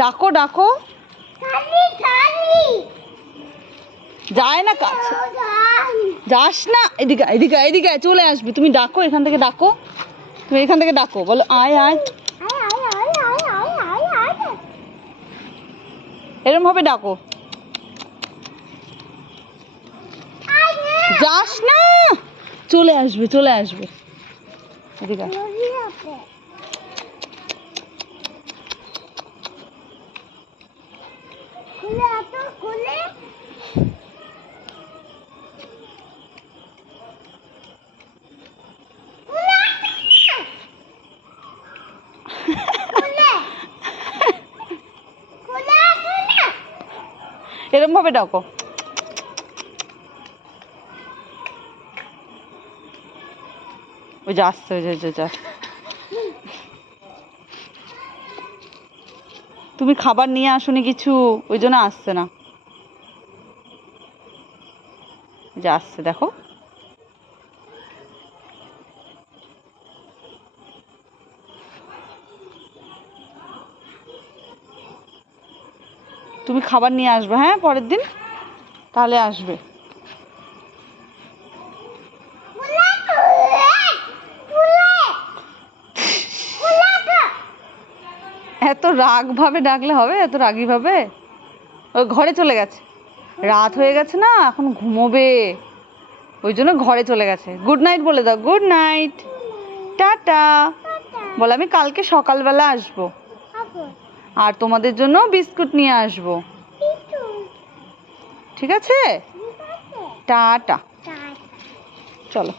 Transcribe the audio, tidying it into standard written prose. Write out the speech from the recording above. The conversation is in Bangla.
ডাকো ডাকো, যায় না কাছে, যাস না, এদিকে এদিকে এদিকে চলে আসবি। তুমি ডাকো, এখান থেকে ডাকো, তুমি এখান থেকে ডাকো, বলো আয় আয়, এরকম ভাবে ডাকো। যাস না, চলে আসবে চলে আসবে, এদিকে এরকম ভাবে ডাকো। ওই যে আসছে, ওই যে যাচ্ছে। তুমি খাবার নিয়ে আসোনি কিছু, ওই জন্য আসছে না। যে আসছে দেখো, তুমি খাবার নিয়ে আসবে, হ্যাঁ পরের দিন তাহলে আসবে। এত রাগ ভাবে ডাকলে হবে? এত রাগী ভাবে? ও ঘরে চলে গেছে, রাত হয়ে গেছে না, এখন ঘুমোবে, ওই জন্য ঘরে চলে গেছে। গুড নাইট বলে দাও, গুড নাইট, টাটা। বলে আমি কালকে সকালবেলা আসবো, আর তোমাদের জন্য বিস্কুট নিয়ে আসবো, ঠিক আছে? টাটা, চলো।